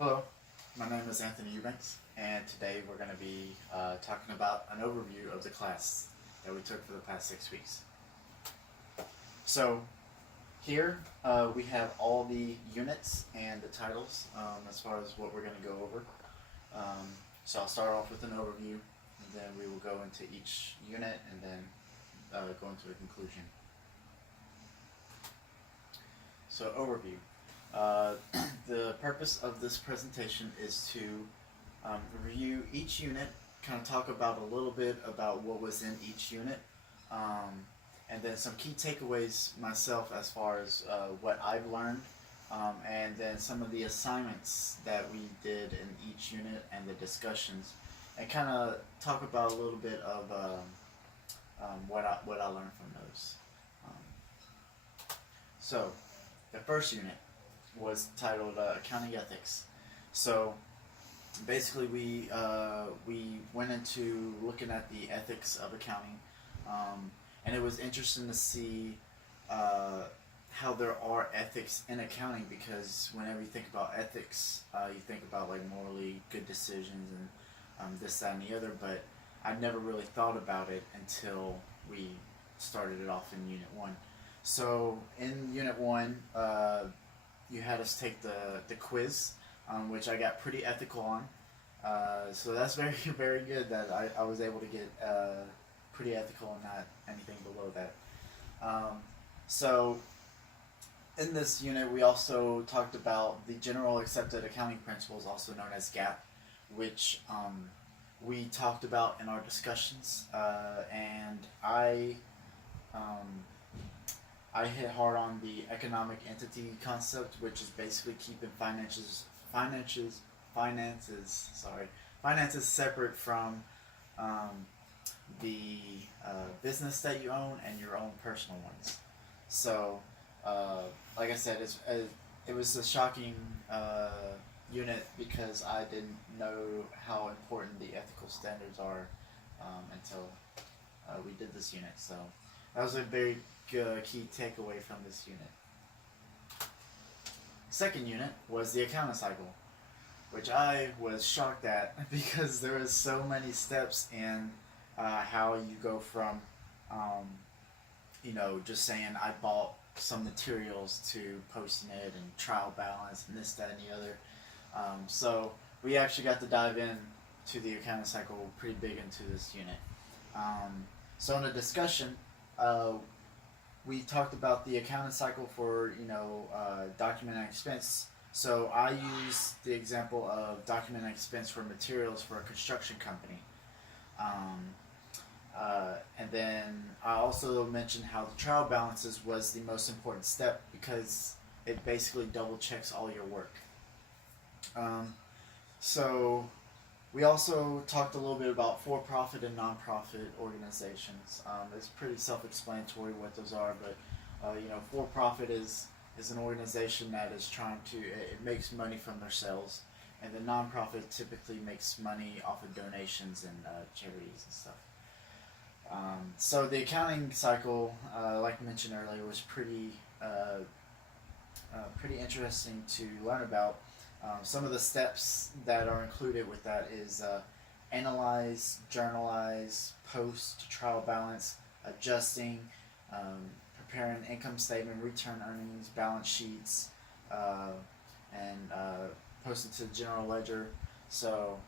Hello, my name is Anthony Eubanks, and today we're going to be talking about an overview of the class that we took for the past 6 weeks. So, here we have all the units and the titles as far as what we're going to go over. So, I'll start off with an overview, and then we will go into each unit and then go into a conclusion. So, overview. The purpose of this presentation is to review each unit, kind of talk about a little bit about what was in each unit, and then some key takeaways myself as far as what I've learned, and then some of the assignments that we did in each unit and the discussions, and kind of talk about a little bit of what I learned from those. So, the first unit was titled Accounting Ethics. So basically we went into looking at the ethics of accounting, and it was interesting to see how there are ethics in accounting, because whenever you think about ethics, you think about like morally good decisions and this, that, and the other, but I never really thought about it until we started it off in Unit 1. So in Unit 1, you had us take the quiz, which I got pretty ethical on. So that's very, very good that I was able to get pretty ethical and not anything below that. So in this unit, we also talked about the General Accepted Accounting Principles, also known as GAAP, which we talked about in our discussions, and I hit hard on the economic entity concept, which is basically keeping finances separate from the business that you own and your own personal ones. So, like I said, it was a shocking unit because I didn't know how important the ethical standards are until we did this unit. So that was a very key takeaway from this unit. Second unit was the accounting cycle, which I was shocked at because there was so many steps in how you go from, just saying I bought some materials to posting it and trial balance and this, that, and the other. So we actually got to dive in to the accounting cycle pretty big into this unit. So in the discussion, we talked about the accounting cycle for document and expense. So I used the example of document and expense for materials for a construction company, and then I also mentioned how the trial balances was the most important step because it basically double checks all your work. So we also talked a little bit about for-profit and non-profit organizations. It's pretty self-explanatory what those are, but for-profit is an organization that is trying to, it makes money from their sales, and the non-profit typically makes money off of donations and charities and stuff. So the accounting cycle, like I mentioned earlier, was pretty interesting to learn about. Some of the steps that are included with that is analyze, journalize, post, trial balance, adjusting, preparing income statement, return earnings, balance sheets, and posting to the general ledger. So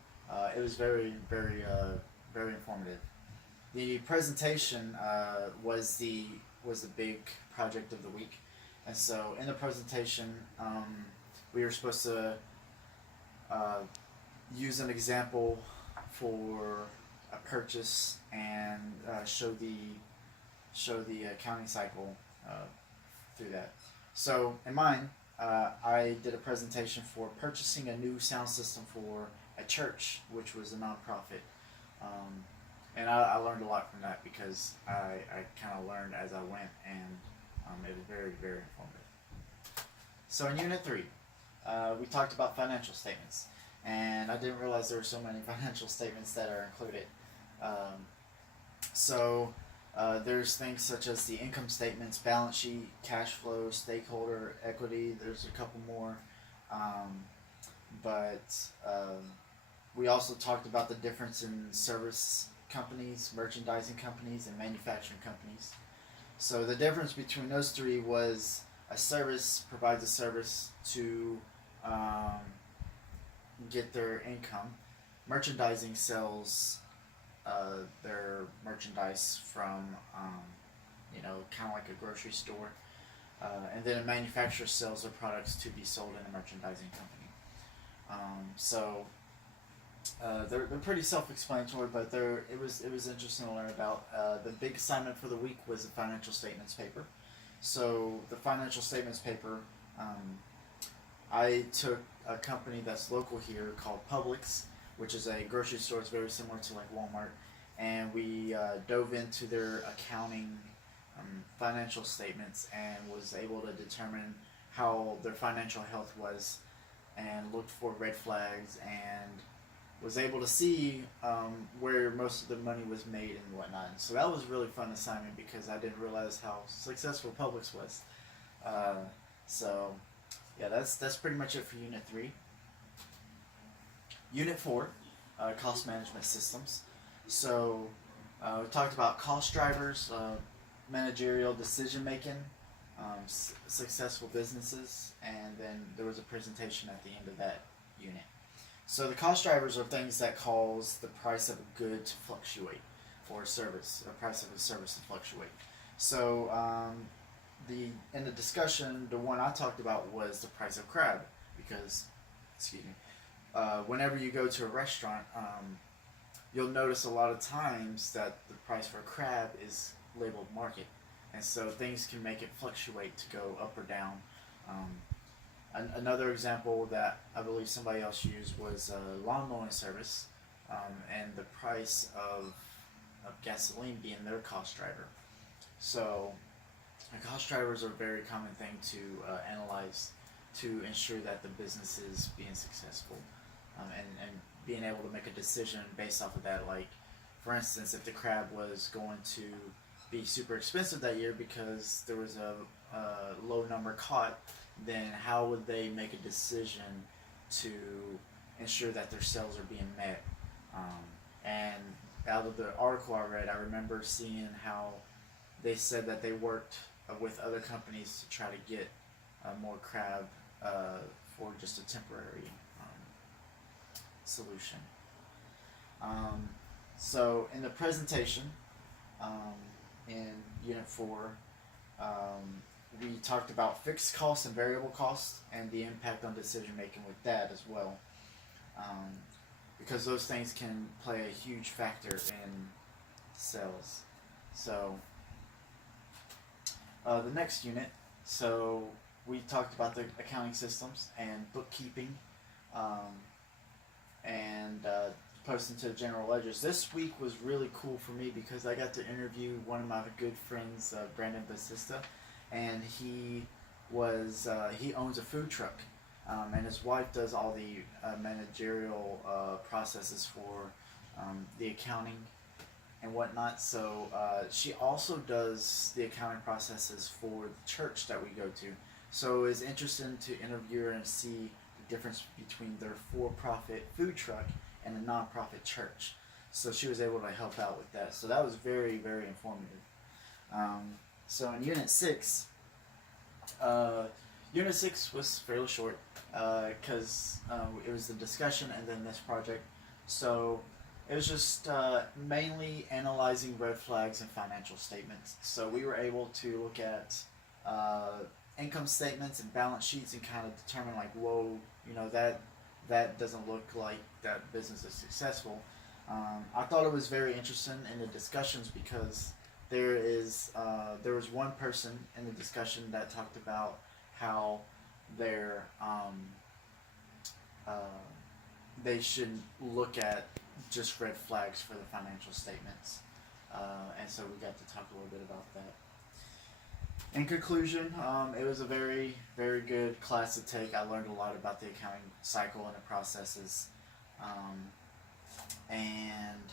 it was very, very, very informative. The presentation was the big project of the week, and so in the presentation, we were supposed to use an example for a purchase and show the accounting cycle through that. So in mine, I did a presentation for purchasing a new sound system for a church, which was a nonprofit. And I learned a lot from that because I kind of learned as I went, and it was very, very informative. So in Unit 3, we talked about financial statements, and I didn't realize there were so many financial statements that are included. So there's things such as the income statements, balance sheet, cash flow, stakeholder, equity. There's a couple more. but we also talked about the difference in service companies, merchandising companies, and manufacturing companies. So the difference between those three was a service provides a service to um, get their income. Merchandising sells their merchandise from, kind of like a grocery store. And then a manufacturer sells their products to be sold in a merchandising company. They're pretty self-explanatory, but it was interesting to learn about. The big assignment for the week was the financial statements paper. So the financial statements paper, I took a company that's local here called Publix, which is a grocery store. It's very similar to like Walmart, and we dove into their accounting, financial statements, and was able to determine how their financial health was, and looked for red flags, and was able to see where most of the money was made and whatnot. So that was a really fun assignment because I didn't realize how successful Publix was. So yeah, that's pretty much it for Unit 3. Unit 4, cost management systems. So we talked about cost drivers, managerial decision making, successful businesses, and then there was a presentation at the end of that unit. So the cost drivers are things that cause the price of a good to fluctuate, or a service, or price of a service to fluctuate. So in the discussion, the one I talked about was the price of crab, because, excuse me, whenever you go to a restaurant, you'll notice a lot of times that the price for a crab is labeled market, and so things can make it fluctuate to go up or down. Another example that I believe somebody else used was lawn mowing service, and the price of gasoline being their cost driver. So cost drivers are a very common thing to analyze to ensure that the business is being successful, and being able to make a decision based off of that. Like, for instance, if the crab was going to be super expensive that year because there was a low number caught, then how would they make a decision to ensure that their sales are being met? And out of the article I read, I remember seeing how they said that they worked with other companies to try to get more crab for just a temporary solution. So in the presentation, in Unit 4, we talked about fixed costs and variable costs and the impact on decision making with that as well, because those things can play a huge factor in sales. So the next unit, so we talked about the accounting systems and bookkeeping, and posting to the general ledgers. This week was really cool for me because I got to interview one of my good friends, Brandon Basista, and he owns a food truck, and his wife does all the managerial processes for the accounting and whatnot. So she also does the accounting processes for the church that we go to. So it's interesting to interview her and see the difference between their for-profit food truck and a non-profit church. So she was able to help out with that. So that was very, very informative. So in Unit 6, Unit 6 was fairly short because it was the discussion and then this project. So it was just mainly analyzing red flags in financial statements. So we were able to look at income statements and balance sheets and kind of determine, like, whoa, that doesn't look like that business is successful. I thought it was very interesting in the discussions because there was one person in the discussion that talked about how they should look at just red flags for the financial statements, and so we got to talk a little bit about that. In conclusion, it was a very, very good class to take. I learned a lot about the accounting cycle and the processes, and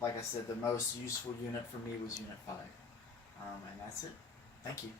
like I said, the most useful unit for me was Unit 5, and that's it. Thank you.